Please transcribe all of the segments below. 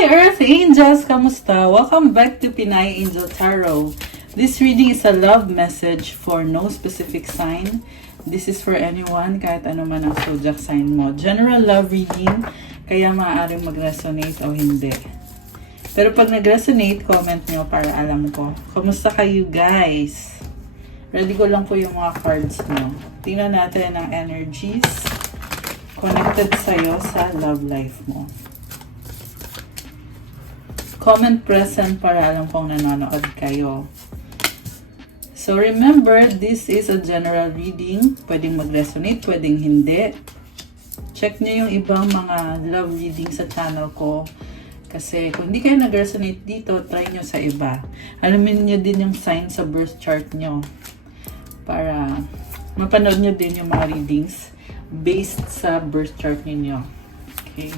Hi Earth Angels! Kamusta? Welcome back to Pinay Angel Tarot. This reading is a love message for no specific sign. This is for anyone, kahit ano man ang zodiac sign mo. General love reading, kaya maaaring mag-resonate o hindi. Pero pag nag-resonate, comment nyo para alam ko. Kamusta kayo guys? Ready ko lang po yung mga cards nyo. Tingnan natin ang energies connected sa'yo sa love life mo. Comment present para alam kong nanonood kayo. So remember, this is a general reading. Pwedeng mag-resonate, pwedeng hindi. Check nyo yung ibang mga love reading sa channel ko. Kasi kung hindi kayo nag-resonate dito, try nyo sa iba. Alamin nyo din yung sign sa birth chart nyo. Para mapanood nyo din yung mga readings based sa birth chart ninyo. Okay.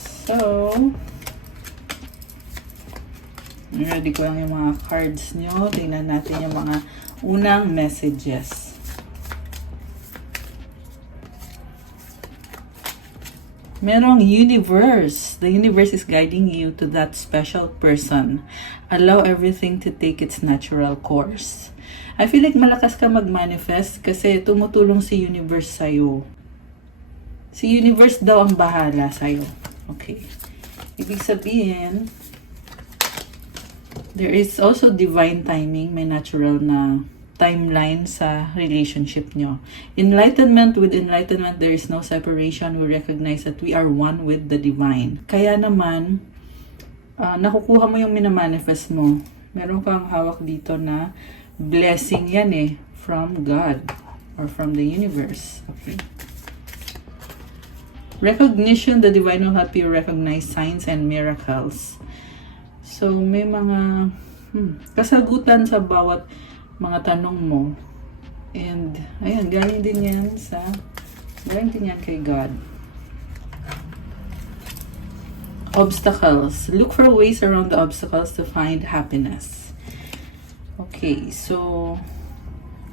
So, ready ko lang yung mga cards nyo. Tingnan natin yung mga unang messages. Merong universe. The universe is guiding you to that special person. Allow everything to take its natural course. I feel like malakas ka mag-manifest kasi tumutulong si universe sa'yo. Si universe daw ang bahala sa'yo. Okay. Ibig sabihin, there is also divine timing, may natural na timeline sa relationship nyo. Enlightenment, with enlightenment, there is no separation. We recognize that we are one with the divine. Kaya naman, nakukuha mo yung minamanifest mo. Meron kang hawak dito na blessing yan from God or from the universe. Okay. Recognition, the divine will help you recognize signs and miracles. So, may mga kasagutan sa bawat mga tanong mo. And, ayan, galing din yan kay God. Obstacles. Look for ways around the obstacles to find happiness. Okay, so,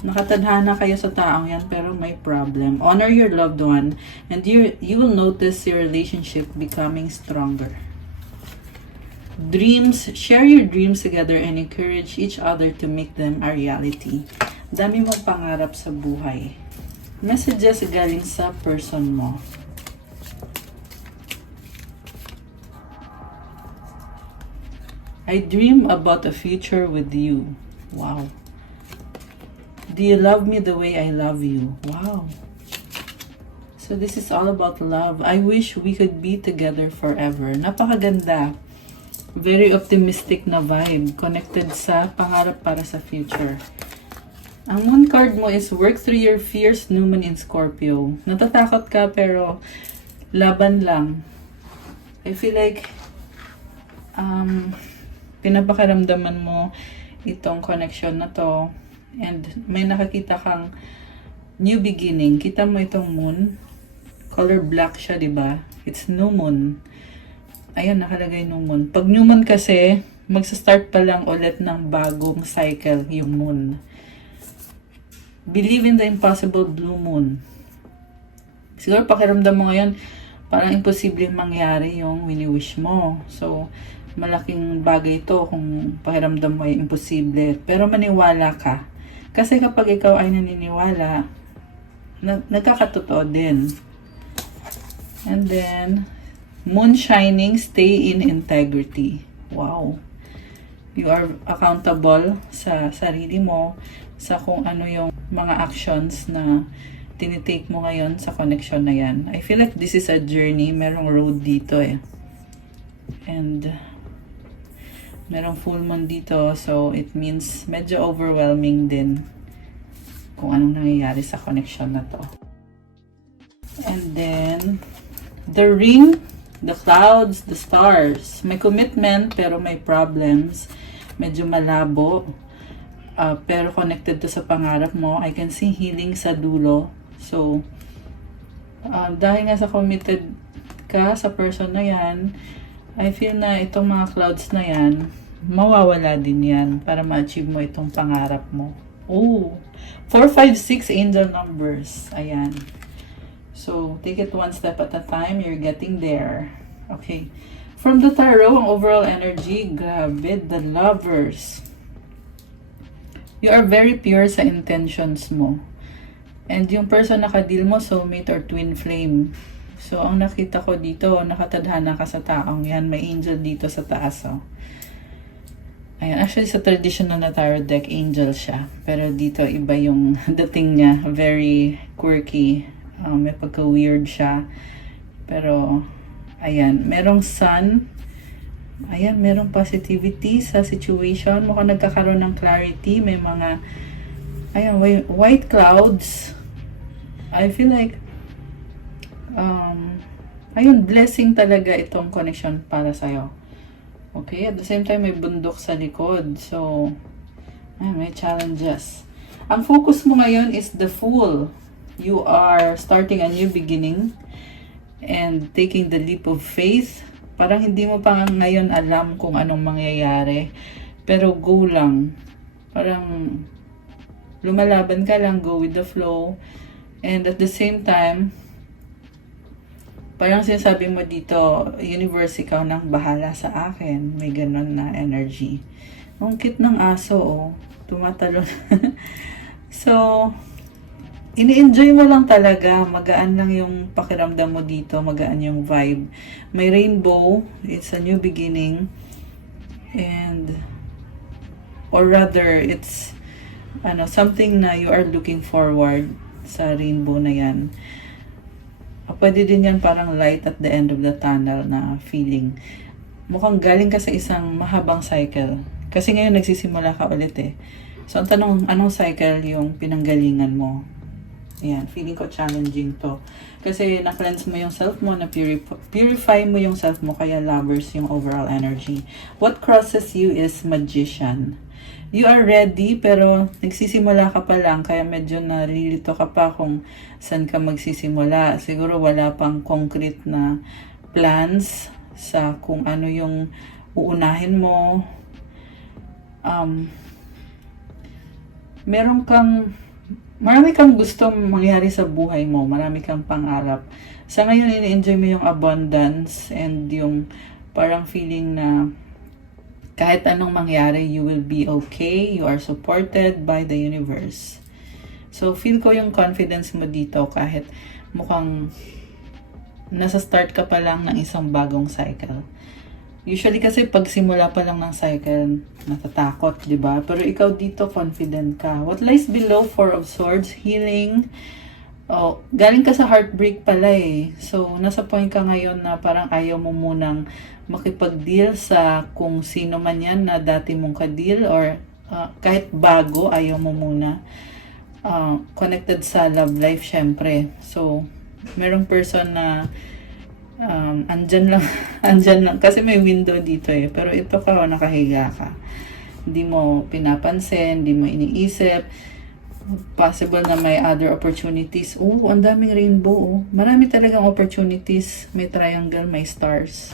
nakatadhana kayo sa taong yan pero may problem. Honor your loved one and you will notice your relationship becoming stronger. Dreams, share your dreams together and encourage each other to make them a reality. Dami mong pangarap sa buhay. Messages galing sa person mo. I dream about a future with you. Wow. Do you love me the way I love you? Wow. So this is all about love. I wish we could be together forever. Napakaganda. Very optimistic na vibe. Connected sa pangarap para sa future. Ang moon card mo is work through your fears, new moon in Scorpio. Natatakot ka pero laban lang. I feel like pinapakiramdaman mo itong connection na to. And may nakakita kang new beginning. Kita mo itong moon. Color black siya, diba? It's new moon. Ayan, nakalagay new moon. Pag new moon kasi, magsa-start pa lang ulit ng bagong cycle, yung moon. Believe in the impossible blue moon. Siguro pakiramdam mo ngayon, parang imposibleng mangyari yung wini-wish mo. So, malaking bagay ito kung pakiramdam mo ay imposible. Pero maniwala ka. Kasi kapag ikaw ay naniniwala, nagkakatotoo din. And then, moon shining, stay in integrity. Wow. You are accountable sa sarili mo, sa kung ano yung mga actions na tinitake mo ngayon sa connection na yan. I feel like this is a journey. Merong road dito And merong full moon dito. So, it means medyo overwhelming din kung anong nangyayari sa connection na to. And then, the ring, the clouds, the stars. May commitment pero may problems. Medyo malabo. Pero connected to sa pangarap mo. I can see healing sa dulo. So, dahil nga sa committed ka sa person na yan, I feel na itong mga clouds na yan, mawawala din yan para ma-achieve mo itong pangarap mo. Oh, 4, 5, 6 angel numbers. Ayan. So, take it one step at a time. You're getting there. Okay. From the tarot, ang overall energy, grabe, the Lovers. You are very pure sa intentions mo. And yung person na ka-deal mo, soulmate or twin flame. So, ang nakita ko dito, nakatadhana ka sa taong yan. May angel dito sa taas, oh. Ayan, actually sa traditional na tarot deck, angel siya. Pero dito, iba yung dating niya. Very quirky. May pagka-weird siya. Pero, ayan, merong sun. Ayan, merong positivity sa situation. Mukhang nagkakaroon ng clarity. May mga, ayan, white clouds. I feel like, ayun, blessing talaga itong connection para sa'yo. Okay, at the same time, may bundok sa likod. So, ayan, may challenges. Ang focus mo ngayon is the Fool. You are starting a new beginning and taking the leap of faith. Parang hindi mo pa ngayon alam kung anong mangyayari. Pero go lang. Parang lumalaban ka lang, go with the flow. And at the same time, parang sinasabi mo dito, universe, ikaw nang bahala sa akin. May ganun na energy. Ang cute ng aso, oh. Tumatalon. So, ini-enjoy mo lang talaga. Magaan lang yung pakiramdam mo dito. Magaan yung vibe. May rainbow. It's a new beginning. And, or rather, it's something na you are looking forward sa rainbow na yan. Pwede din yan parang light at the end of the tunnel na feeling. Mukhang galing ka sa isang mahabang cycle. Kasi ngayon nagsisimula ka ulit eh. So, ang tanong, anong cycle yung pinanggalingan mo? Ayan, feeling ko challenging to. Kasi na-cleanse mo yung self mo, na-purify mo yung self mo, kaya Lovers yung overall energy. What crosses you is Magician. You are ready, pero nagsisimula ka pa lang, kaya medyo nalilito ka pa kung saan ka magsisimula. Siguro wala pang concrete na plans sa kung ano yung uunahin mo. Marami kang gustong mangyari sa buhay mo. Marami kang pangarap. Sa ngayon, ini-enjoy mo yung abundance and yung parang feeling na kahit anong mangyari, you will be okay. You are supported by the universe. So, feel ko yung confidence mo dito kahit mukhang nasa start ka pa lang ng isang bagong cycle. Usually kasi pag simula pa lang ng cycle, natatakot, di ba? Pero ikaw dito, confident ka. What lies below, Four of Swords, healing. Oh, galing ka sa heartbreak pala eh. So, nasa point ka ngayon na parang ayaw mo munang makipag-deal sa kung sino man yan na dati mong ka-deal or kahit bago, ayaw mo muna. Connected sa love life, syempre. So, merong person na andyan lang. Kasi may window dito eh. Pero ito ka, nakahiga ka. Hindi mo pinapansin, hindi mo iniisip. Possible na may other opportunities. Oh, ang daming rainbow. Oh. Marami talagang opportunities. May triangle, may stars.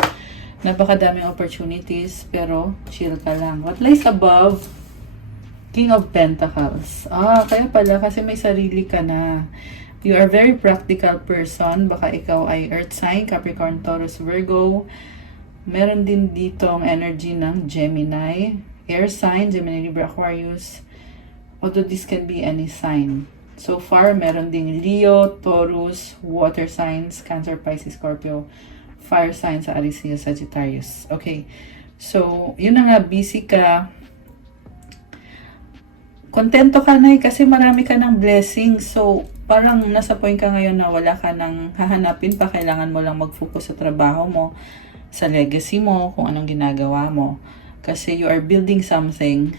Napakadaming opportunities, pero chill ka lang. What lies above? King of Pentacles. Kaya pala, kasi may sarili ka na. You are very practical person. Baka ikaw ay Earth sign, Capricorn, Taurus, Virgo. Meron din dito ang energy ng Gemini. Air sign, Gemini, Libra, Aquarius. Although this can be any sign. So far, meron ding Leo, Taurus, water signs, Cancer, Pisces, Scorpio, fire signs, Aries, Sagittarius. Okay. So, yun na nga, busy ka. Kontento ka na kasi marami ka ng blessings. So, parang nasa point ka ngayon na wala ka nang hahanapin pa. Kailangan mo lang mag-focus sa trabaho mo, sa legacy mo, kung anong ginagawa mo. Kasi you are building something.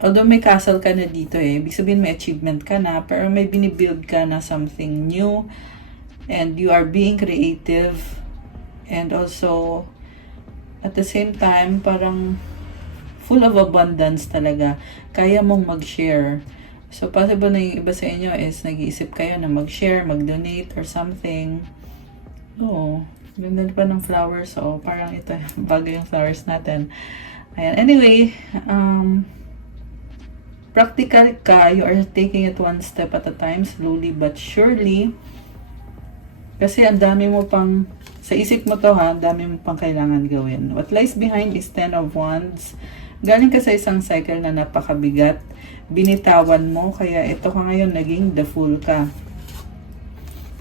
Although may castle ka na dito eh, ibig sabihin may achievement ka na, pero may binibuild ka na something new, and you are being creative, and also, at the same time, parang full of abundance talaga. Kaya mong mag-share. So, possible na yung iba sa inyo is nag-iisip kayo na mag-share, mag-donate, or something. Oo. Ganda pa ng flowers. So, parang ito, bagay yung flowers natin. Ayan. Anyway, practical ka, you are taking it one step at a time, slowly but surely. Kasi ang dami mo pang Sa isip mo to ha, dami mo pang kailangan gawin. What lies behind is 10 of Wands. Galing ka sa isang cycle na napakabigat. Binitawan mo, kaya ito ka ngayon naging the fool ka.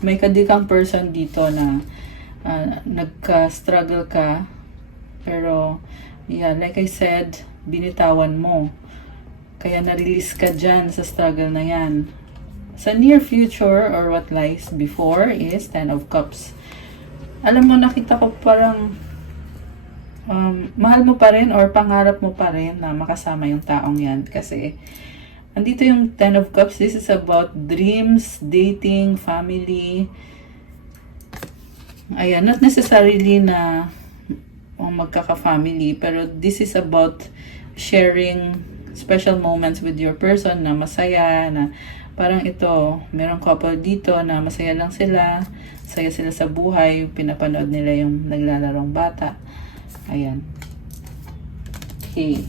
May kadikang person dito na nagka-struggle ka. Pero, yeah, like I said, binitawan mo. Kaya na-release ka dyan sa struggle na yan. Sa near future or what lies before is 10 of Cups. Alam mo, nakita ko parang mahal mo pa rin or pangarap mo pa rin na makasama yung taong yan. Kasi, andito yung 10 of Cups. This is about dreams, dating, family. Ayan, not necessarily na magkaka-family, pero this is about sharing special moments with your person na masaya, na parang ito, merong couple dito na masaya lang sila, saya sila sa buhay, pinapanood nila yung naglalarong bata. Ayan. Okay.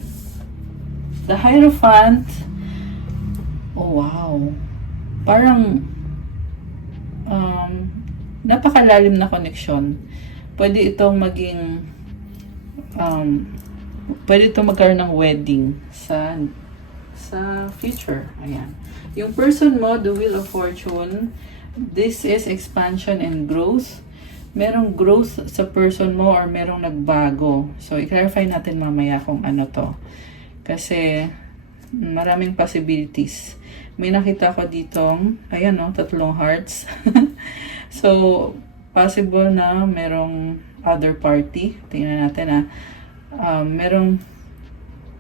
The Hierophant. Oh, wow. Parang napakalalim na connection. Pwede itong maging pwede itong magkaroon ng wedding sa future. Ayan. Yung person mo, the Wheel of Fortune, this is expansion and growth. Merong growth sa person mo or merong nagbago. So, i-clarify natin mamaya kung ano to. Kasi, maraming possibilities. May nakita ko ditong, ayan o, 3 hearts. So, possible na merong other party. Tingnan natin merong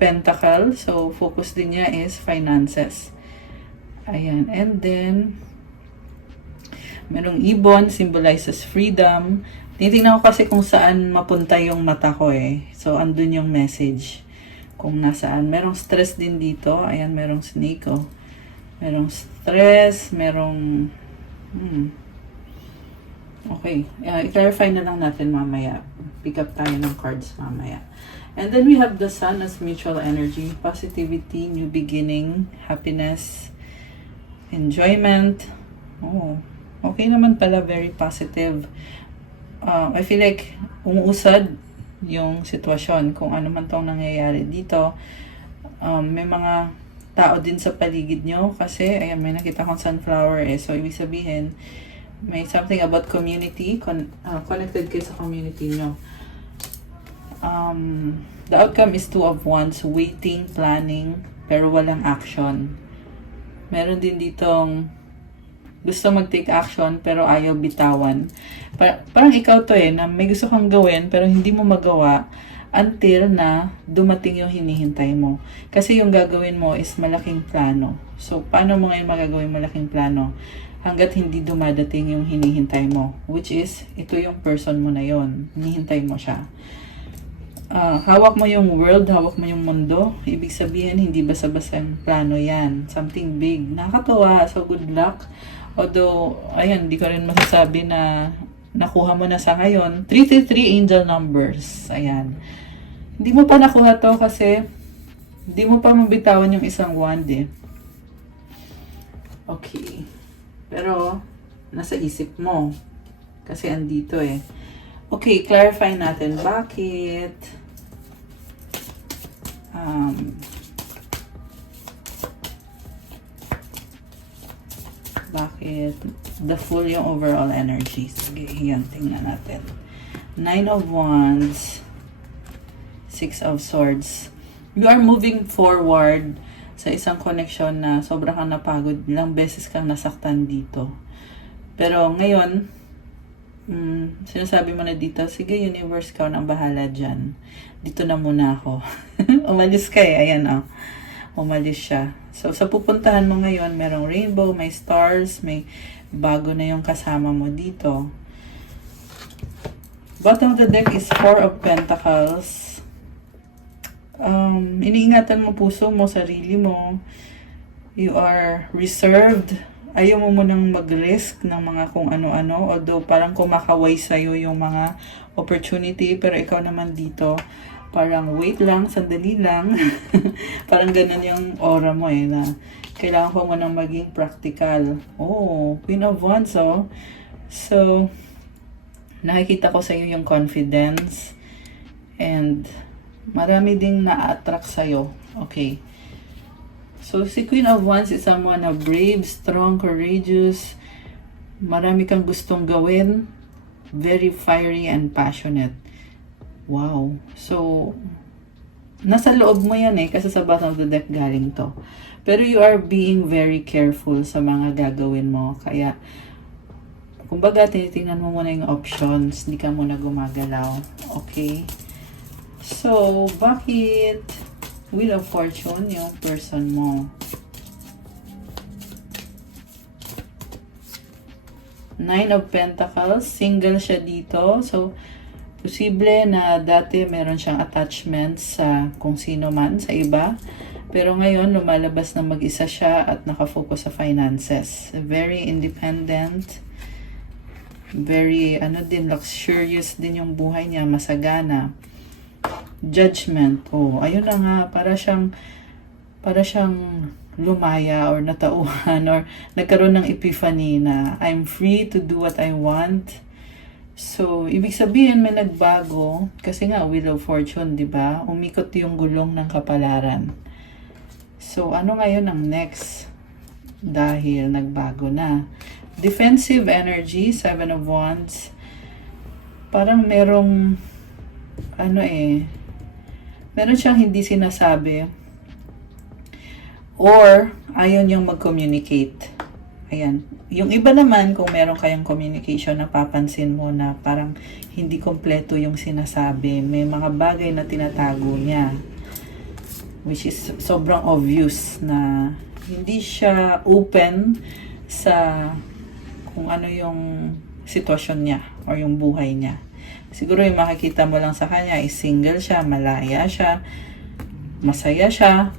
pentacle. So, focus din niya is finances. Ayan. And then, merong ibon, symbolizes freedom. Tinitingnan ko kasi kung saan mapunta yung mata ko eh. So, andun yung message. Kung nasaan. Merong stress din dito. Ayan, merong snake oh. Merong stress, merong... Okay. I-clarify na lang natin mamaya. Pick up tayo ng cards mamaya. And then we have the Sun as mutual energy. Positivity, new beginning, happiness, enjoyment. Oh, okay naman pala, very positive. I feel like umuusad yung sitwasyon kung ano man tong nangyayari dito. May mga tao din sa paligid nyo kasi, ayan, may nakita kong sunflower eh. So, ibig sabihin, may something about community, connected kayo sa community nyo. The outcome is 2 of Wands, waiting, planning, pero walang action. Meron din ditong gusto mag-take action pero ayaw bitawan. Parang ikaw to eh, na may gusto kang gawin pero hindi mo magawa until na dumating yung hinihintay mo. Kasi yung gagawin mo is malaking plano. So, paano mo ngayon magagawin malaking plano? Hanggat hindi dumadating yung hinihintay mo. Which is, ito yung person mo na yon. Hinihintay mo siya. Hawak mo yung world, hawak mo yung mundo. Ibig sabihin, hindi basta-basta yung plano yan. Something big. Nakakatuwa. So, good luck. Although, ayan, hindi ko rin masasabi na nakuha mo na sa ngayon. 333 angel numbers. Ayan. Hindi mo pa nakuha to kasi hindi mo pa mabitawan yung isang wand eh. Okay. Pero, nasa isip mo. Kasi andito eh. Okay, clarify natin. Bakit? Bakit the Fool yung overall energy? Sige, yan, tingnan natin. 9 of Wands, 6 of Swords. You are moving forward sa isang connection na sobrang kang napagod. Ilang beses kang nasaktan dito. Pero ngayon, sinasabi mo na dito, sige universe, ka nang bahala dyan. Dito na muna ako. Umalis ka eh, ayan oh. Umalis siya. So, sa pupuntahan mo ngayon, merong rainbow, may stars, may bago na yung kasama mo dito. Bottom of the deck is 4 of Pentacles. Iniingatan mo puso mo, sarili mo. You are reserved. Ayaw mo munang mag-risk ng mga kung ano-ano. Although parang kumakaway sa'yo yung mga opportunity. Pero ikaw naman dito, parang wait lang, sandali lang. Parang ganun yung aura mo eh, na kailangan ko munang maging practical. Oh, Queen of Wands oh. So, Nakikita ko sa iyo yung confidence and marami ding na-attract sa iyo. Okay. So, si Queen of Wands is someone na brave, strong, courageous. Marami kang gustong gawin. Very fiery and passionate. Wow. So, nasa loob mo yan kasi sa bottom of the deck galing to. Pero you are being very careful sa mga gagawin mo. Kaya, kumbaga, tinitingnan mo muna yung options. Hindi ka muna gumagalaw. Okay? So, bakit Wheel of Fortune yung person mo? Nine of Pentacles. Single siya dito. So, posible na dati meron siyang attachment sa kung sino man, sa iba. Pero ngayon, lumalabas na mag-isa siya at nakafocus sa finances. Very independent. Very, luxurious din yung buhay niya. Masagana. Judgment. Oh, ayun na nga. Para siyang lumaya or natauhan or nagkaroon ng epiphany na I'm free to do what I want. So, ibig sabihin may nagbago. Kasi nga, Wheel of Fortune, di ba? Umikot yung gulong ng kapalaran. So, ano ngayon ang next? Dahil nagbago na. Defensive energy, Seven of Wands. Parang merong, meron siyang hindi sinasabi. Or, ayaw niyang mag-communicate. Ayan. Yung iba naman, kung meron kayong communication, napapansin mo na parang hindi kompleto yung sinasabi. May mga bagay na tinatago niya. Which is sobrang obvious na hindi siya open sa kung ano yung sitwasyon niya or yung buhay niya. Siguro yung makikita mo lang sa kanya is single siya, malaya siya, masaya siya,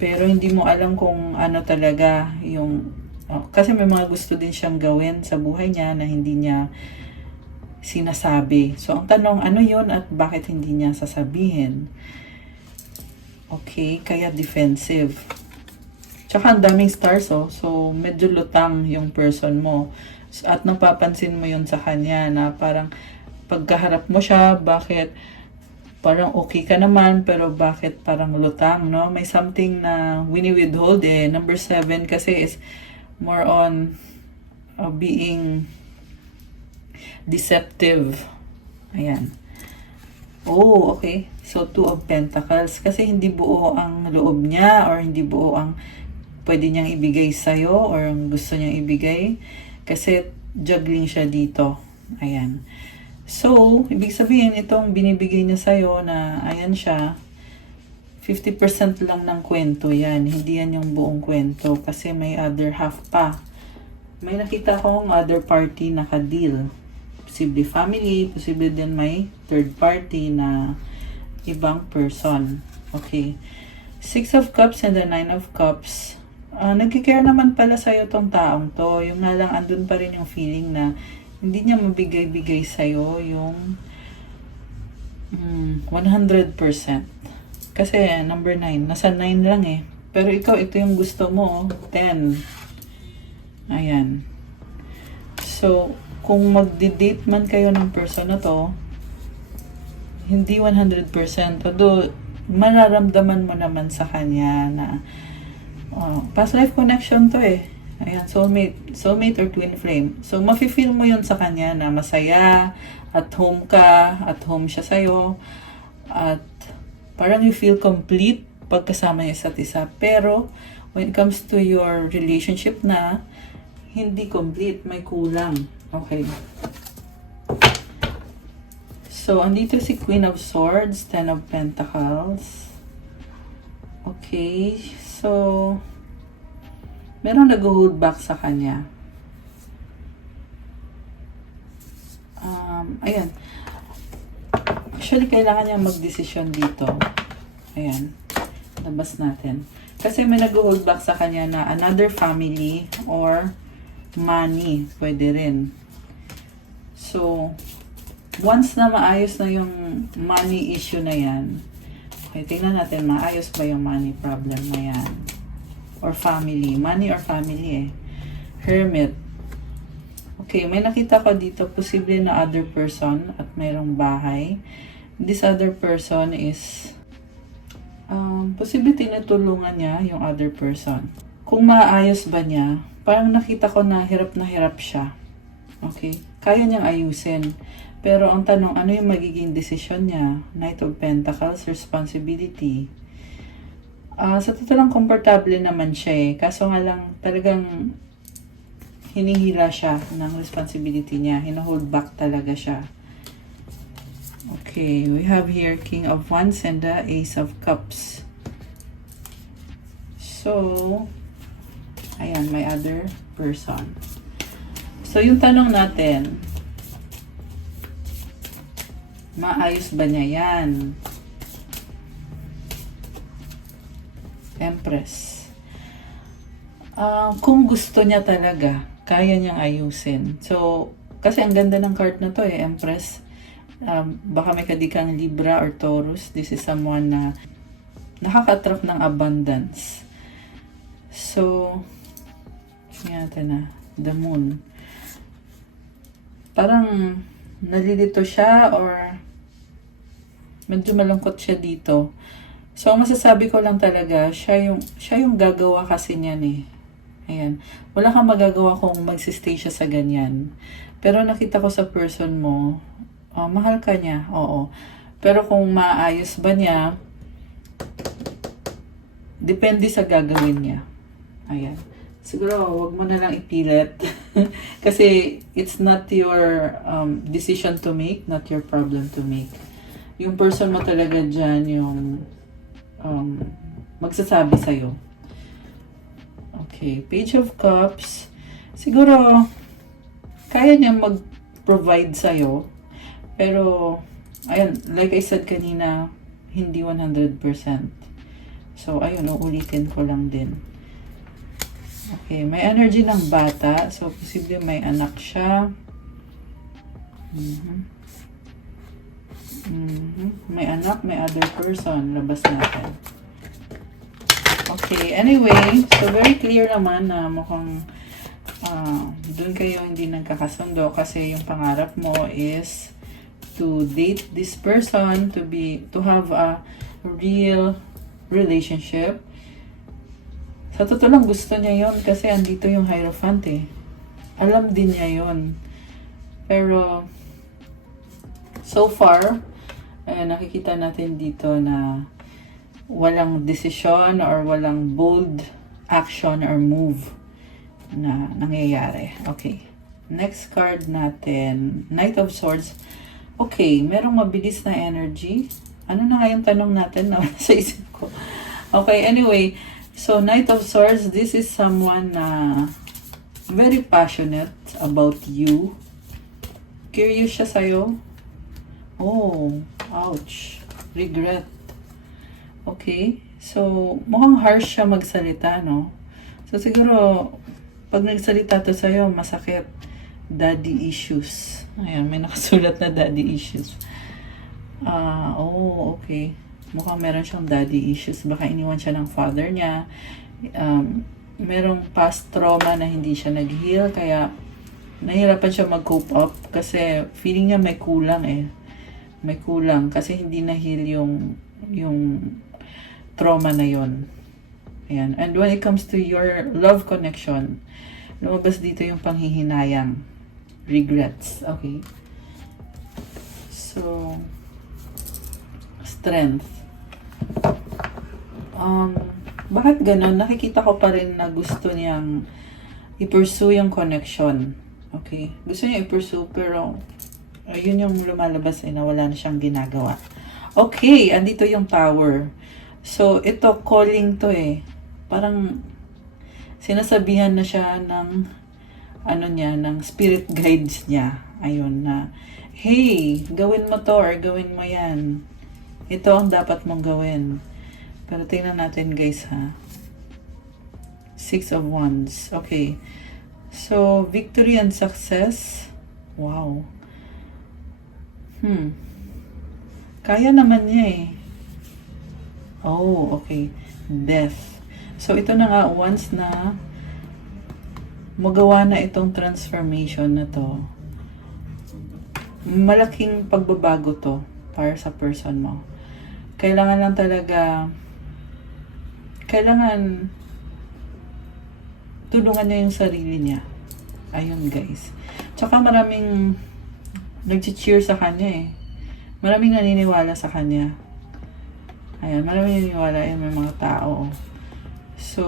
pero hindi mo alam kung ano talaga yung kasi may mga gusto din siyang gawin sa buhay niya na hindi niya sinasabi. So ang tanong, ano yun at bakit hindi niya sasabihin? Okay, kaya defensive. Tsaka ang daming stars, so medyo lutang yung person mo. At napapansin mo yun sa kanya na parang pagkaharap mo siya, bakit parang okay ka naman, pero bakit parang lutang, no? May something na wini-withhold Number 7 kasi is more on being deceptive. Ayan. Oh, okay. So, Two of Pentacles. Kasi hindi buo ang loob niya or hindi buo ang pwede niyang ibigay sa'yo or ang gusto niyang ibigay. Kasi juggling siya dito. Ayan. So, ibig sabihin, itong binibigay niya sa'yo na ayan siya, 50% lang ng kwento yan. Hindi yan yung buong kwento kasi may other half pa. May nakita akong other party na ka-deal. Posible family, posible din may third party na ibang person. Okay. Six of Cups and the Nine of Cups. Nagkikare naman pala sa'yo tong taong to. Yung nga lang, andun pa rin yung feeling na hindi niya mabigay-bigay sa'yo yung 100%. Kasi number 9, nasa 9 lang Pero ikaw, ito yung gusto mo, 10. Ayan. So, kung magdi-date man kayo ng person na to, hindi 100%. Although, mararamdaman mo naman sa kanya na past life connection to Ayan, soulmate or twin flame. So, mafe-feel mo yun sa kanya na masaya, at home ka, at home siya sa'yo, at parang you feel complete pagkasama niya sa isa. Pero, when it comes to your relationship na, hindi complete, may kulang. Okay. So, andito si Queen of Swords, Ten of Pentacles. Okay, so, merong nag-hold back sa kanya. Ayan. Actually, kailangan niya mag-desisyon dito. Ayan. Labas natin. Kasi may nag-hold back sa kanya na another family or money. Pwede rin. So, once na maayos na yung money issue na yan, okay, tingnan natin, maayos ba yung money problem na yan? Or family. Money or family Hermit. Okay, may nakita ko dito, posible na other person at mayroong bahay. This other person is, posible tinutulungan niya yung other person. Kung maayos ba niya, parang nakita ko na hirap siya. Okay, kaya niyang ayusin. Pero ang tanong, ano yung magiging desisyon niya? Knight of Pentacles, responsibility. Sa totoo lang, komportable naman siya eh. Kaso nga lang, talagang hinihila siya ng responsibility niya. Hinahold back talaga siya. Okay, we have here King of Wands and the Ace of Cups. So, ayan, my other person. So, yung tanong natin, maayos ba niya yan? Empress. Kung gusto niya talaga, kaya niyang ayusin. So, kasi ang ganda ng card na to eh, Empress. Baka may kadikang Libra or Taurus. This is someone na nakaka-attract ng abundance. So, yata na, the Moon. Parang nalilito siya or medyo malungkot siya dito. So, masasabi ko lang talaga, siya yung gagawa kasi niyan eh. Ayan. Wala kang magagawa kung magsistay siya sa ganyan. Pero nakita ko sa person mo, mahal ka niya, oo. Pero kung maayos ba niya, depende sa gagawin niya. Ayan. Siguro, wag mo na lang ipilit. Kasi, it's not your decision to make, not your problem to make. Yung person mo talaga dyan, yung magsasabi sa'yo. Okay, Page of Cups. Siguro, kaya niya mag-provide sa'yo. Pero, ayan, like I said kanina, hindi 100%. So, ayun, ulitin ko lang din. Okay, may energy ng bata. So, posible may anak siya. May anak, may other person. Labas natin. Okay, anyway, so very clear naman na mukhang dun kayo hindi nagkakasundo kasi yung pangarap mo is to date this person, to have a real relationship. Sa totoo lang gusto niya yon kasi andito yung Hierophant eh. Alam din niya yon. Pero so far, nakikita natin dito na walang decision or walang bold action or move na nangyayari. Okay. Next card natin, Knight of Swords. Okay, merong mabilis na energy. Ano na nga yung tanong natin na sa isip ko? Okay, anyway. So, Knight of Swords, this is someone na very passionate about you. Curious siya sa'yo. Oh, ouch. Regret. Okay. So, mukhang harsh siya magsalita, no? So, siguro, pag nagsalita to sa'yo, masakit. Daddy issues. Ayan, may nakasulat na daddy issues. Okay. Mukhang meron siyang daddy issues. Baka iniwan siya ng father niya. Merong past trauma na hindi siya nag-heal. Kaya, nahihirapan siya mag-cope up. Kasi, feeling niya may kulang eh. May kulang. Kasi hindi na-heal yung trauma na yon. Ayan. And when it comes to your love connection, lumabas dito yung panghihinayang. Regrets. Okay. So, strength. Bakit ganun? Nakikita ko pa rin na gusto niyang i-pursue yung connection. Okay? Gusto niya i-pursue pero yun yung lumalabas na wala na siyang ginagawa. Okay, andito yung Tower. So, ito, calling to eh. Parang sinasabihan na siya ng ng spirit guides niya. Ayun na, hey, gawin mo to or gawin mo yan. Ito ang dapat mong gawin. Pero tingnan natin guys ha. 6 of Wands. Okay. So, victory and success. Wow. Kaya naman niya eh. Oh, okay. Death. So, ito na nga, once na magawa na itong transformation na to, malaking pagbabago to para sa person mo. Kailangan lang talaga, kailangan tulungan niya yung sarili niya. Ayun guys. Tsaka maraming nag-cheer sa kanya eh. Maraming naniniwala sa kanya. Ayan, maraming naniniwala yan, may mga tao. So,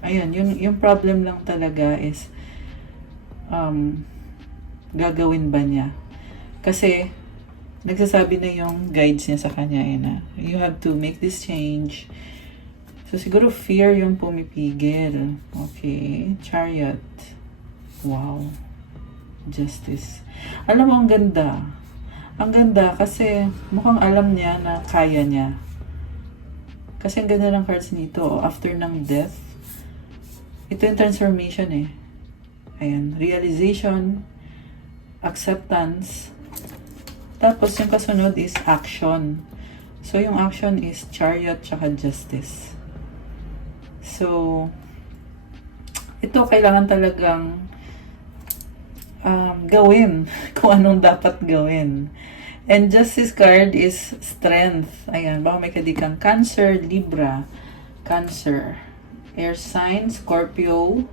ayan, yung problem lang talaga is, gagawin ba niya? Kasi, nagsasabi na yung guides niya sa kanya eh na, you have to make this change. So, siguro fear yung pumipigil. Okay, Chariot. Wow. Justice. Alam mo, ang ganda. Ang ganda kasi mukhang alam niya na kaya niya. Kasi ang ganda ng cards nito. After ng death, ito yung transformation eh. Ayan, realization, acceptance, tapos yung kasunod is action. So, yung action is Chariot tsaka Justice. So, ito kailangan talagang gawin kung anong dapat gawin. And Justice card is Strength. Ayan, baka may kadikang Cancer, Libra, Cancer, Air sign, Scorpio.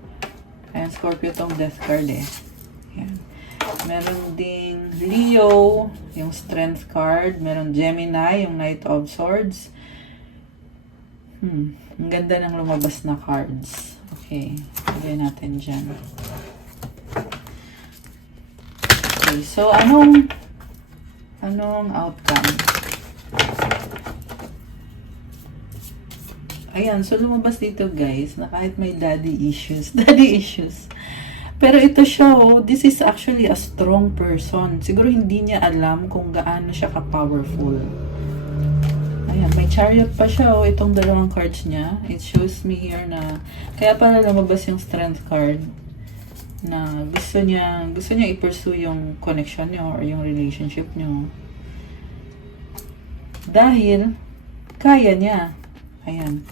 Ayan, Scorpio tong Death card eh. Ayan. Meron ding Leo, yung Strength card. Meron Gemini, yung Knight of Swords. Ang ganda ng lumabas na cards. Okay, lagay natin dyan. Okay, so anong outcome? Ayan, so lumabas dito guys, na kahit may daddy issues, pero ito show, this is actually a strong person. Siguro hindi niya alam kung gaano siya ka-powerful. Ayan, may Chariot pa siya, itong dalawang cards niya. It shows me here na, kaya pala lumabas yung Strength card, na gusto niya i-pursue yung connection niyo or yung relationship niyo. Dahil, kaya niya. Ayan.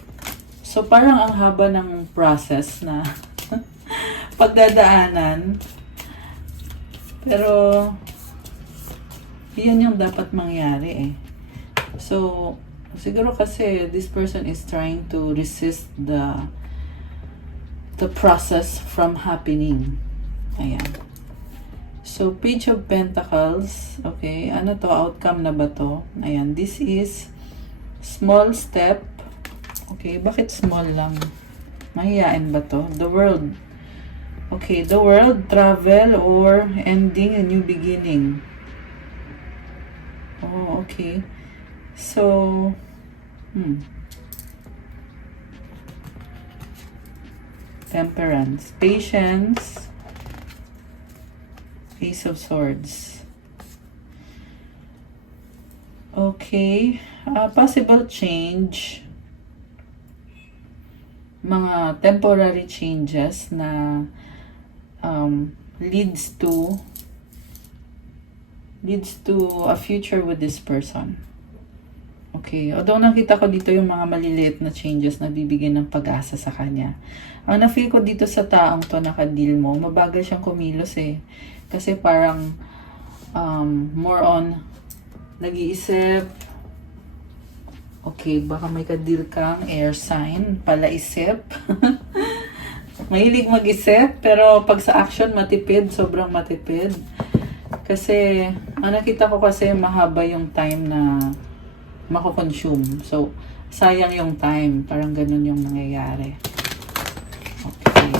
So, parang ang haba ng process na pagdadaanan. Pero, yun yung dapat mangyari eh. So, siguro kasi this person is trying to resist the process from happening. Ayan. So, Page of Pentacles. Okay. Ano to? Outcome na ba to? Ayan. This is small step. Okay. Bakit small lang? Mahihain ba to? The World. Okay. The World. Travel or ending a new beginning. Oh, okay. So, Temperance, Patience, Ace of Swords. Okay, possible change, mga temporary changes na leads to a future with this person. Okay, although nakita ko dito yung mga maliliit na changes na bibigyan ng pag-asa sa kanya. Ang na-feel ko dito sa taong to naka-deal mo, mabagal siyang kumilos eh. Kasi parang more on nag-iisip. Okay, baka may ka-deal kang air sign, palaisip. Mahilig mag-isip, pero pag sa action matipid, sobrang matipid. Kasi, ang nakita ko kasi mahaba yung time na mako-consume. So, sayang yung time. Parang ganun yung nangyayari. Okay.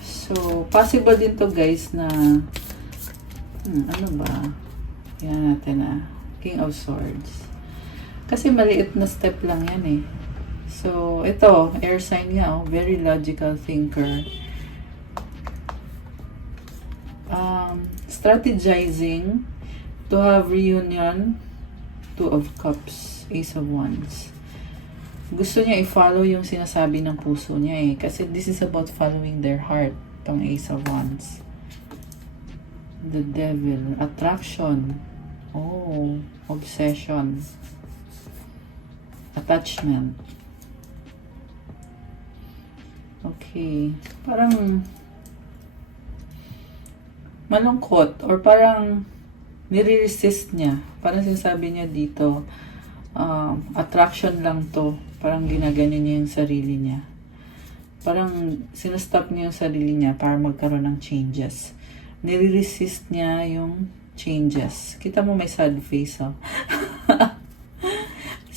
So, possible din to guys na ano ba? Yan natin King of Swords. Kasi maliit na step lang yan eh. So, ito, air sign nga very logical thinker. Strategizing to have reunion. Two of Cups, Ace of Wands. Gusto niya i-follow yung sinasabi ng puso niya eh. Kasi this is about following their heart. Tong Ace of Wands. The Devil. Attraction. Oh, obsession. Attachment. Okay. Parang malungkot or parang nire-resist niya. Parang sinasabi niya dito, attraction lang to. Parang ginaganyan niya yung sarili niya. Parang sinastop niya yung sarili niya para magkaroon ng changes. Nire-resist niya yung changes. Kita mo may sad face, oh.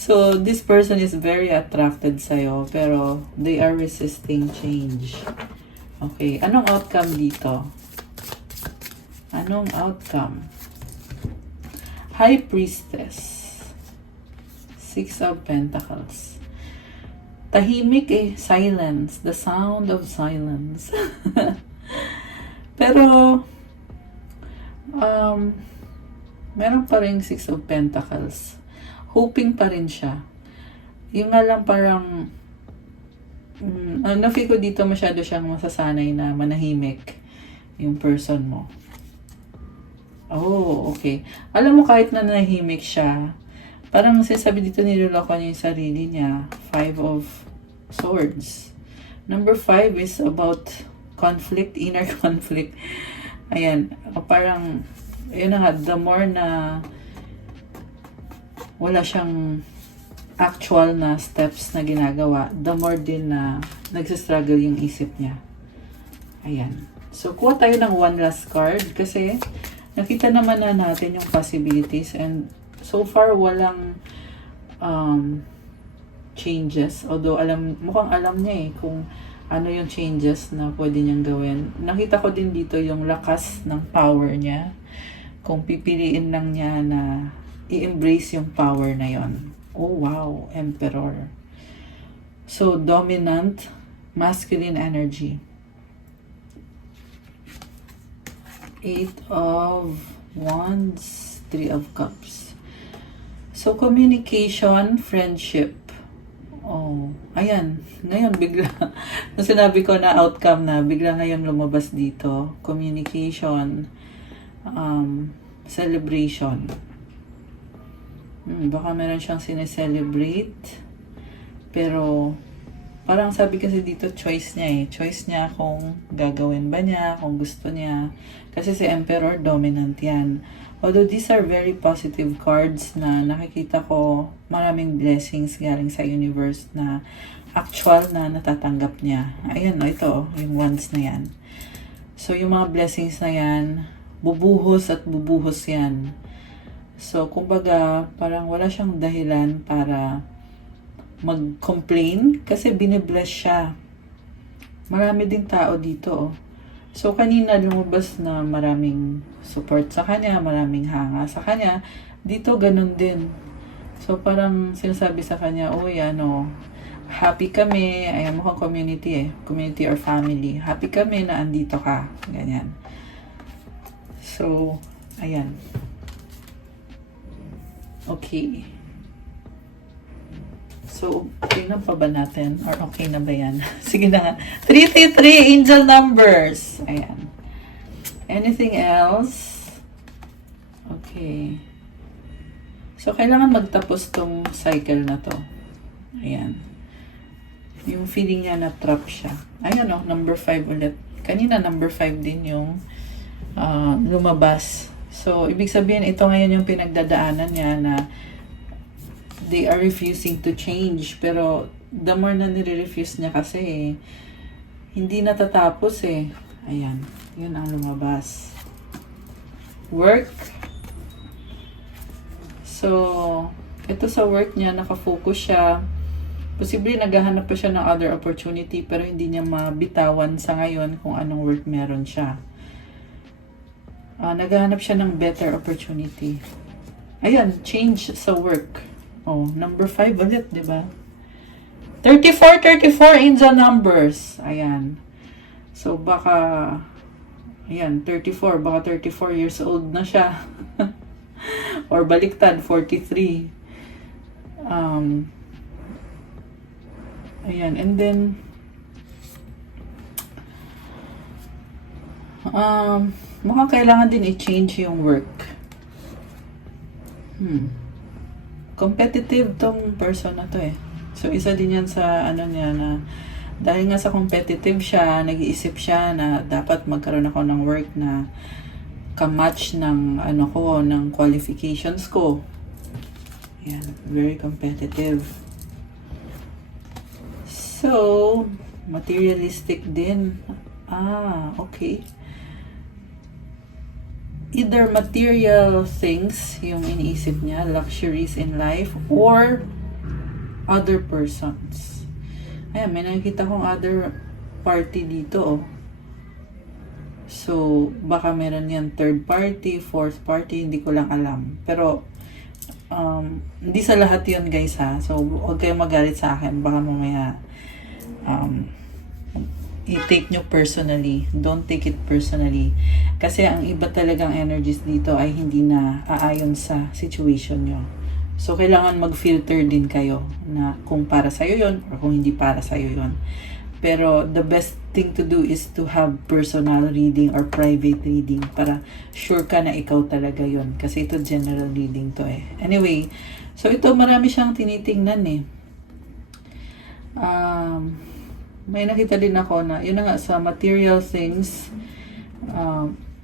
So, this person is very attracted sa'yo, pero they are resisting change. Okay, anong outcome dito? Anong outcome? High Priestess. Six of Pentacles. Tahimik eh, silence. The sound of silence. Pero, meron pa rin Six of Pentacles. Hoping pa rin siya. Yung nga lang parang, na-feel ko dito masyado siyang masasanay na manahimik yung person mo. Oh, okay. Alam mo, kahit na nahimik siya, parang sinasabi dito niloloko niya yung sarili niya. Five of Swords. Number 5 is about conflict, inner conflict. Ayan, parang, yun na nga, the more na wala siyang actual na steps na ginagawa, the more din na nagsistruggle yung isip niya. Ayan. So, kuha tayo ng one last card kasi nakita naman na natin yung possibilities and so far walang changes. Although mukhang alam niya kung ano yung changes na pwede niyang gawin. Nakita ko din dito yung lakas ng power niya. Kung pipiliin lang niya na i-embrace yung power na yon. Oh wow, Emperor. So, dominant, masculine energy. 8 of Wands, 3 of Cups. So, communication, friendship. Oh, ayan. Ngayon, bigla, nung sinabi ko na outcome na, bigla ngayon lumabas dito. Communication, celebration. Baka meron siyang sineselebrate. Pero, parang sabi kasi dito, choice niya eh. Choice niya kung gagawin ba niya, kung gusto niya. Kasi si Emperor, dominant yan. Although these are very positive cards na nakikita ko maraming blessings galing sa universe na actual na natatanggap niya. Ayan, no, ito, yung wands na yan. So, yung mga blessings na yan, bubuhos at bubuhos yan. So, kumbaga, parang wala siyang dahilan para mag-complain kasi binibless siya. Marami ding tao dito. So, kanina lumabas na maraming support sa kanya, maraming hanga sa kanya. Dito, ganun din. So, parang sinasabi sa kanya, uy, happy kami. Ayan, mukhang community community or family. Happy kami na andito ka. Ganyan. So, ayan. Okay. So, okay na pa ba natin? Or okay na ba yan? Sige na nga. 333, angel numbers. Ayan. Anything else? Okay. So, kailangan magtapos tong cycle na to. Ayan. Yung feeling niya na trap siya. Ayan number 5 ulit. Kanina number 5 din yung lumabas. So, ibig sabihin, ito ngayon yung pinagdadaanan niya na they are refusing to change. Pero, the more na nire-refuse niya kasi, hindi natatapos Ayan. Yun ang lumabas. Work. So, ito sa work niya, nakafocus siya. Posible naghahanap pa siya ng other opportunity pero hindi niya mabitawan sa ngayon kung anong work meron siya. Naghahanap siya ng better opportunity. Ayan, change sa work. Oh, number 5 ulit, di ba? 34 angel numbers. Ayan. So, baka, ayan, 34. Baka 34 years old na siya. Or baliktad, 43. Ayan, and then, mukhang kailangan din i-change yung work. Competitive tong person na to So, isa din yan sa niya na Dahil nga sa competitive siya, nag-iisip siya na dapat magkaroon ako ng work na kamatch ng ano ko, ng qualifications ko. Ayan, very competitive. So, materialistic din. Okay. Either material things yung iniisip niya, luxuries in life, or other persons. Ayan, may nakikita kong other party dito, oh. So, baka meron yan third party, fourth party, hindi ko lang alam. Pero, hindi sa lahat yun, guys, ha. So, huwag kayong magalit sa akin. Baka mamaya, i-take nyo personally. Don't take it personally. Kasi ang iba talagang energies dito ay hindi na aayon sa situation nyo. So, kailangan mag-filter din kayo na kung para sa'yo yun or kung hindi para sa'yo yun. Pero, the best thing to do is to have personal reading or private reading para sure ka na ikaw talaga yun. Kasi ito general reading to eh. Anyway, so ito marami siyang tinitingnan eh. May nakita din ako na, yun na nga, sa material things,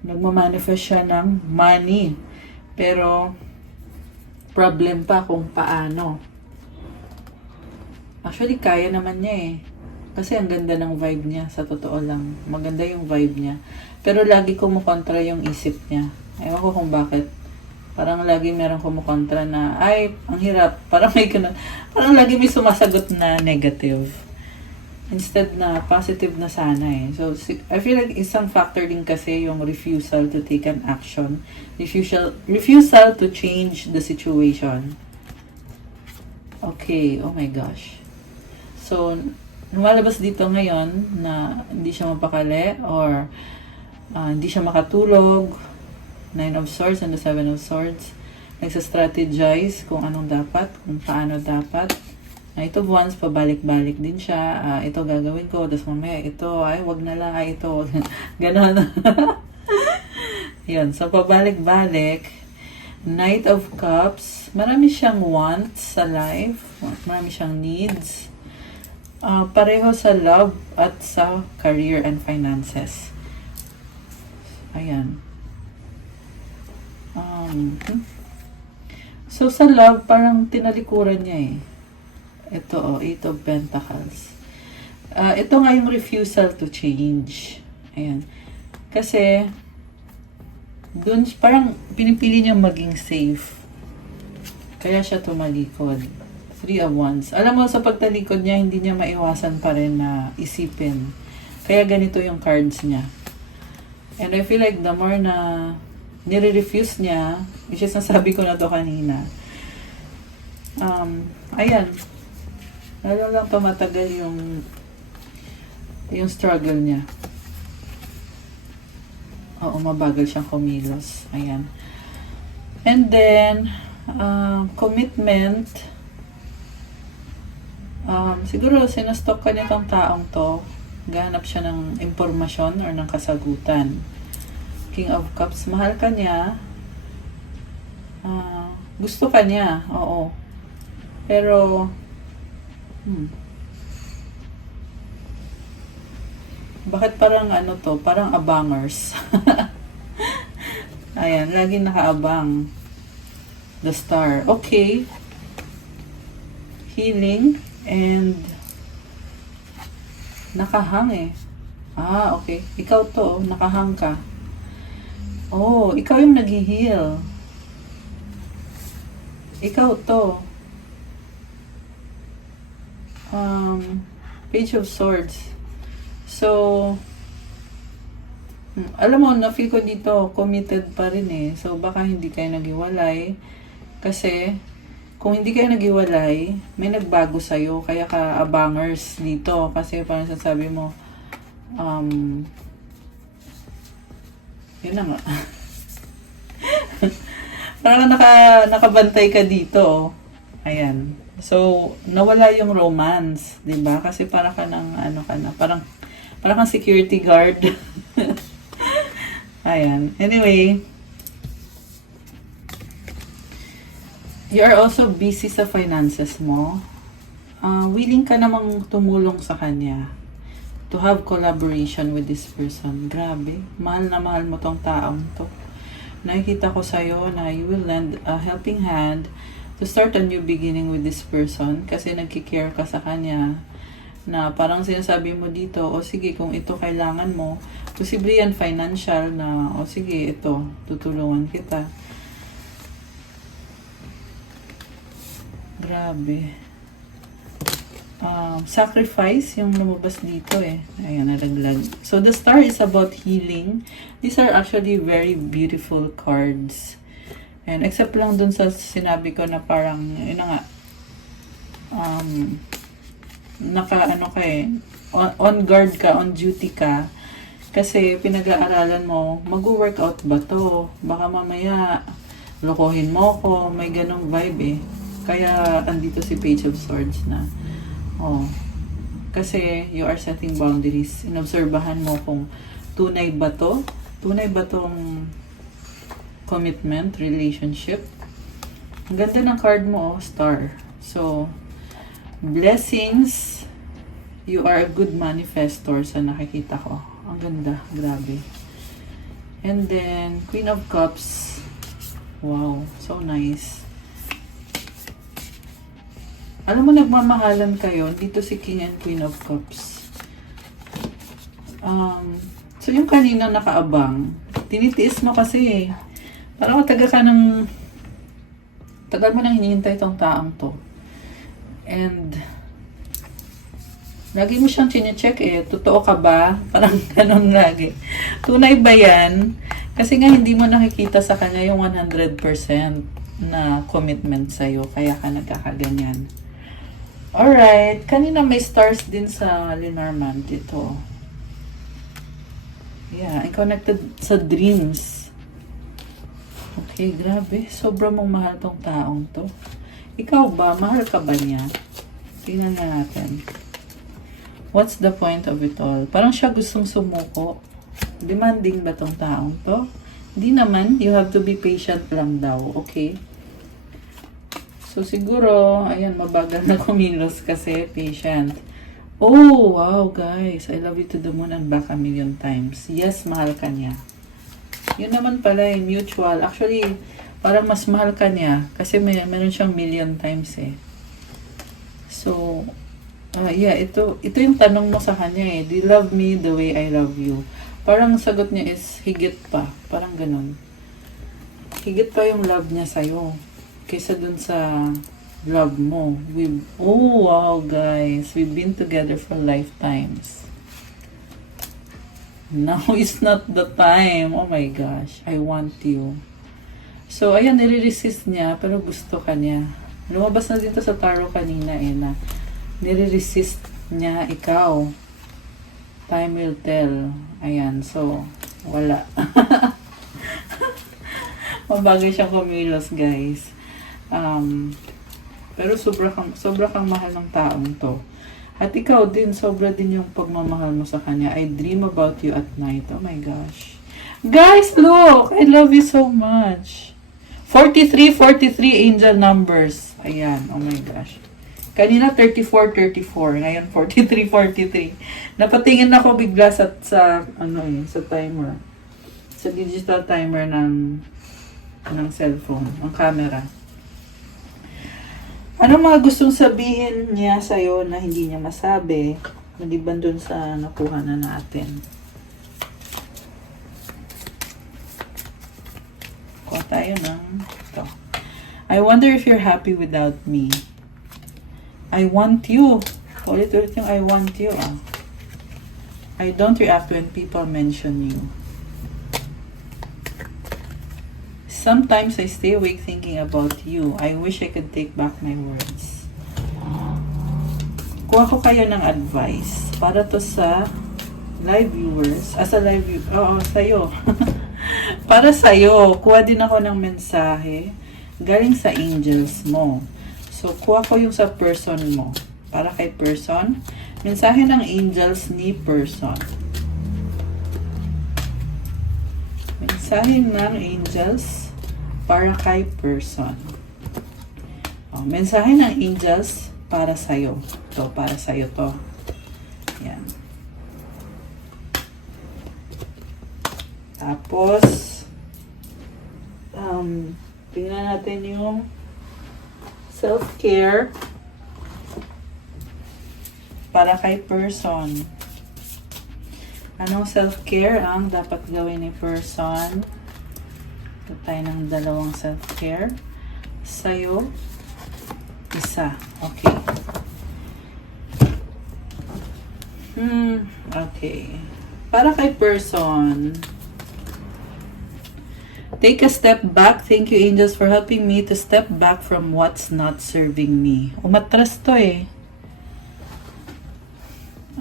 nagmamanifest siya ng money. Pero, problem pa kung paano. Actually, kaya naman niya eh. Kasi ang ganda ng vibe niya, sa totoo lang. Maganda yung vibe niya. Pero lagi kumukontra yung isip niya. Ewan ko kung bakit. Parang lagi merong kumukontra na, ay, ang hirap. Parang may ganun. Parang lagi may sumasagot na negative. Instead na positive na sana eh. So, I feel like isang factor din kasi yung refusal to take an action. Refusal to change the situation. Okay, oh my gosh. So, lumalabas dito ngayon na hindi siya mapakali or hindi siya makatulog. 9 of Swords and the 7 of Swords. Nagsa-strategize kung anong dapat, kung paano dapat. Ito once, pabalik-balik din siya. Ito gagawin ko, tapos mamaya ito, ay wag na lang, ay ito, wag na. Ganon. Yun, so pabalik-balik. Knight of Cups. Marami siyang wants sa life. Marami siyang needs. Pareho sa love at sa career and finances. Ayan. So sa love, parang tinalikuran niya eh. Ito, 8 of Pentacles. Ito nga yung refusal to change. Ayan. Kasi, dun, parang pinipili niya maging safe. Kaya siya tumalikod. 3 of Wands. Alam mo, sa pagtalikod niya, hindi niya maiwasan pa rin na isipin. Kaya ganito yung cards niya. And I feel like the more na nire-refuse niya, which is nasabi ko na to kanina, ayan, lalo lang tumatagal yung struggle niya. Oo, mabagal siyang kumilos. Ayan. And then, commitment. Siguro, sinustok ka nitong taong to. Gahanap siya ng impormasyon or ng kasagutan. King of Cups. Mahal ka niya. Gusto ka niya. Oo. Pero, bakit parang ano to? Parang abangers. Ayan, lagi nakaabang. The Star. Okay. Healing and nakahang eh. Okay. Ikaw to, nakahang ka. Oh, ikaw yung nag-heal. Ikaw to. Page of Swords. So, alam mo, na-feel ko dito, committed pa rin eh. So, baka hindi kayo naghiwalay. Kasi, kung hindi kayo naghiwalay, may nagbago sa'yo. Kaya ka abangers dito. Kasi parang sasabi mo, yun na nga. Parang nakabantay ka dito. Ayan. So, nawala yung romance, 'di ba? Kasi para ka ng ano ka na, parang kang security guard. Ayan. Anyway, you are also busy sa finances mo. Willing ka namang tumulong sa kanya. to have collaboration with this person. Grabe, mahal na mahal mo tong taong to. Nakikita ko sa'yo na you will lend a helping hand to start a new beginning with this person kasi nagkikare ka sa kanya na parang sinasabi mo dito, o sige, kung ito kailangan mo, posible yan financial na, o sige, ito, tutulungan kita. Grabe. Sacrifice yung lumabas dito eh. Ayan, nalaglag. So, the star is about healing. These are actually very beautiful cards. And except lang dun sa sinabi ko na parang, yun na nga, naka-ano ka eh, on guard ka, on duty ka. Kasi pinag-aaralan mo, mag-workout ba to? Baka mamaya, lokohin mo ko, may ganong vibe eh. Kaya, andito si Page of Swords na. Oh. Kasi, you are setting boundaries. Inobserbahan mo kung tunay ba to? Tunay ba tong commitment, relationship? Ang ganda ng card mo, oh, Star. So, blessings. You are a good manifestor sa nakikita ko. Ang ganda. Grabe. And then, Queen of Cups. Wow. So nice. Alam mo, nagmamahalan kayo. Dito si King and Queen of Cups. So, yung kanina nakaabang, tinitiis mo kasi eh. Parang tagal mo nang hinihintay itong taong to. And, lagi mo siyang chinecheck eh. Totoo ka ba? Parang ganun lagi. Tunay ba yan? Kasi nga hindi mo nakikita sa kanya yung 100% na commitment sa'yo. Kaya ka nagkakaganyan. Alright, kanina may stars din sa Lenormand dito. Yeah, I'm connected sa dreams. Okay, grabe. Sobrang mong mahal tong taong to. Ikaw ba? Mahal ka ba niya? Tingnan na natin. What's the point of it all? Parang siya gustong sumuko. Demanding ba tong taong to? Hindi naman. You have to be patient lang daw. Okay? So, siguro, ayan, mabagal na kumilos kasi patient. Oh, wow, guys. I love you to the moon and back a million times. Yes, mahal ka niya. Yun naman pala, mutual. Actually, parang mas mahal ka niya kasi meron siyang million times eh. So, yeah, ito yung tanong mo sa kanya eh. Do you love me the way I love you? Parang sagot niya is, higit pa. Parang ganun. Higit pa yung love niya sa'yo kaysa dun sa love mo. Oh, wow, guys. We've been together for lifetimes. Now is not the time. Oh my gosh. I want you. So, ayan, nire-resist niya, pero gusto ka niya. Lumabas na dito sa tarot kanina eh, na nire-resist niya ikaw. Time will tell. Ayan, so, wala. Mabagay siyang kumilos, guys. Pero sobra kang mahal ng taong to. At ikaw din, sobra din yung pagmamahal mo sa kanya. I dream about you at night. Oh my gosh. Guys, look! I love you so much. 43 angel numbers. Ayan, oh my gosh. Kanina 34. Ngayon 43. Napatingin ako bigla sa timer. Sa digital timer ng cellphone, ang camera. Ano mga gustong sabihin niya sa'yo na hindi niya masabi? Maliban dun sa nakuha na natin. Kuha tayo ng ito. I wonder if you're happy without me. I want you. Ulit-ulit yung I want you. I don't react when people mention you. Sometimes I stay awake thinking about you. I wish I could take back my words. Kuha ko kayo ng advice para to sa live viewers. Sa'yo. Para sa'yo, kuha din ako ng mensahe galing sa angels mo. So, kuha ko yung sa person mo. Para kay person. Mensahe ng angels ni person. Mensahe ng angels para kay person. Mensahe ng angels para sa'yo. Para sa'yo to. Yan. Tapos, tingnan natin yung self-care para kay person. Anong self-care ang dapat gawin ni person? Ito tayo ng dalawang self-care. Sa'yo, isa. Okay. Okay. Para kay person, take a step back. Thank you, angels, for helping me to step back from what's not serving me. Umatras to eh.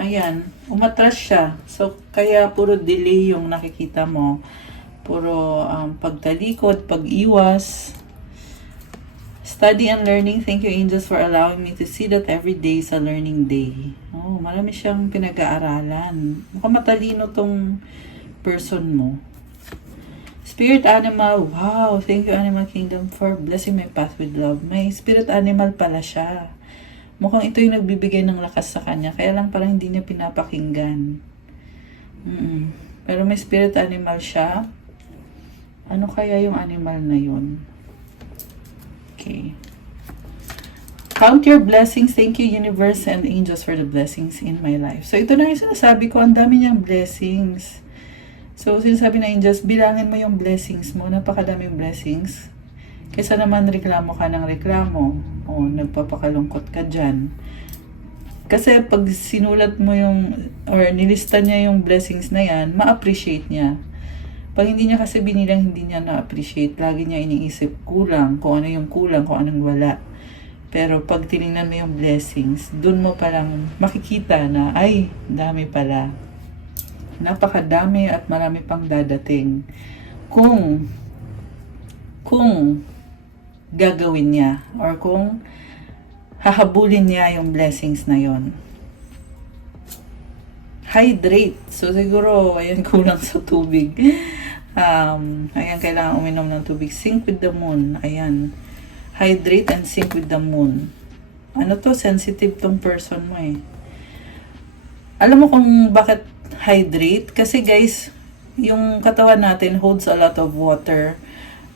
Ayan, umatras siya. So, kaya puro delay yung nakikita mo. Puro pagtalikod, pag-iwas. Study and learning. Thank you, angels, for allowing me to see that every day is a learning day. Oh, marami siyang pinag-aaralan. Mukhang matalino tong person mo. Spirit animal. Wow, thank you, Animal Kingdom, for blessing my path with love. May spirit animal pala siya. Mukhang ito yung nagbibigay ng lakas sa kanya. Kaya lang parang hindi niya pinapakinggan. Pero may spirit animal siya. Ano kaya yung animal na yun? Okay. Count your blessings. Thank you, universe and angels, for the blessings in my life. So, ito na yung sinasabi ko. Ang dami niyang blessings. So, sinasabi na angels, bilangin mo yung blessings mo. Napakadaming blessings. Kaysa naman reklamo ka ng reklamo, o nagpapakalungkot ka dyan. Kasi pag sinulat mo yung, or nilista niya yung blessings na yan, ma-appreciate niya. Pag hindi niya kasi binilang, hindi niya na-appreciate. Lagi niya iniisip kulang, kung ano yung kulang, kung anong wala. Pero pag tinignan mo yung blessings, dun mo palang makikita na, ay, dami pala. Napakadami at marami pang dadating. Kung gagawin niya or kung hahabulin niya yung blessings na yon. Hydrate. So siguro ayan, kulang sa tubig. Ayan, kailangan uminom ng tubig. Sync with the moon. Ayan. Hydrate and sync with the moon. Ano to? Sensitive tong person mo eh. Alam mo kung bakit hydrate? Kasi guys, yung katawan natin holds a lot of water.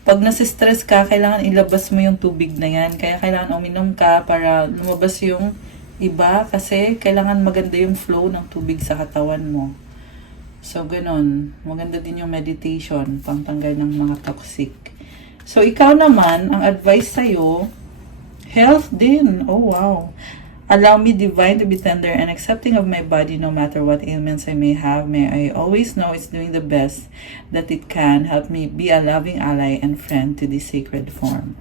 Pag nasistress ka, kailangan ilabas mo yung tubig na yan. Kaya kailangan uminom ka para lumabas yung iba. Kasi kailangan maganda yung flow ng tubig sa katawan mo. So, ganun. Maganda din yung meditation, pangtanggal ng mga toxic. So, ikaw naman, ang advice sa'yo, health din. Oh, wow. Allow me, divine, to be tender and accepting of my body no matter what ailments I may have. May I always know it's doing the best that it can. Help me be a loving ally and friend to this sacred form.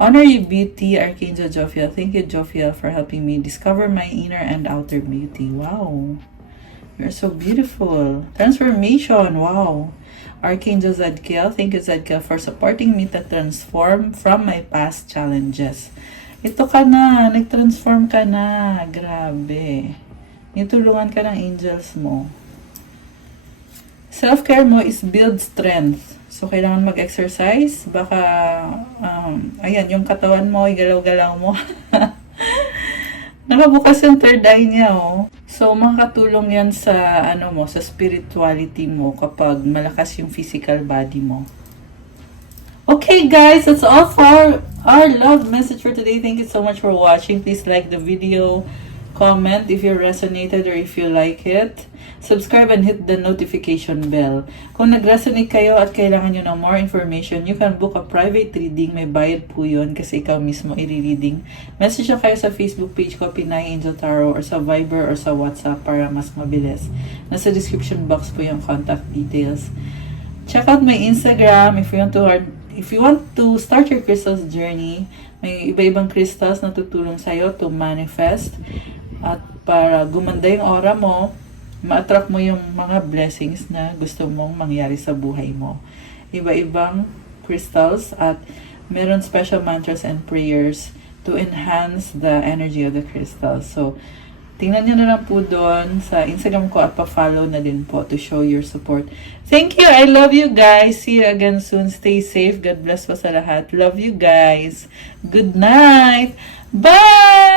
Honor your beauty, Archangel Jophiel. Thank you, Jophiel, for helping me discover my inner and outer beauty. Wow. You're so beautiful. Transformation. Wow. Archangel Zadkiel. Thank you, Zadkiel, for supporting me to transform from my past challenges. Ito ka na, nag-transform ka na. Grabe. Nitulungan ka ng angels mo. Self-care mo is build strength. So, kailangan mag-exercise. Baka, ayan, yung katawan mo, igalaw-galaw mo. Nakabukas yung third eye niya, oh. So, makakatulong yan sa, sa spirituality mo kapag malakas yung physical body mo. Okay guys, that's all for our love message for today. Thank you so much for watching. Please like the video, comment if you resonated or if you like it. Subscribe and hit the notification bell. Kung nag-resonate kayo at kailangan nyo ng more information, you can book a private reading. May bayad po yun kasi ikaw mismo i-reading. Message nyo kayo sa Facebook page ko, Pinay Angel Tarot, or sa Viber or sa WhatsApp para mas mabilis. Nasa description box po yung contact details. Check out my Instagram if you want to start your crystals journey. May iba-ibang crystals na tutulong sa'yo to manifest at para gumanda yung aura mo, ma-attract mo yung mga blessings na gusto mong mangyari sa buhay mo. Iba-ibang crystals at meron special mantras and prayers to enhance the energy of the crystals. So, tingnan nyo na lang po doon sa Instagram ko at pa-follow na din po to show your support. Thank you. I love you guys. See you again soon. Stay safe. God bless po sa lahat. Love you guys. Good night. Bye!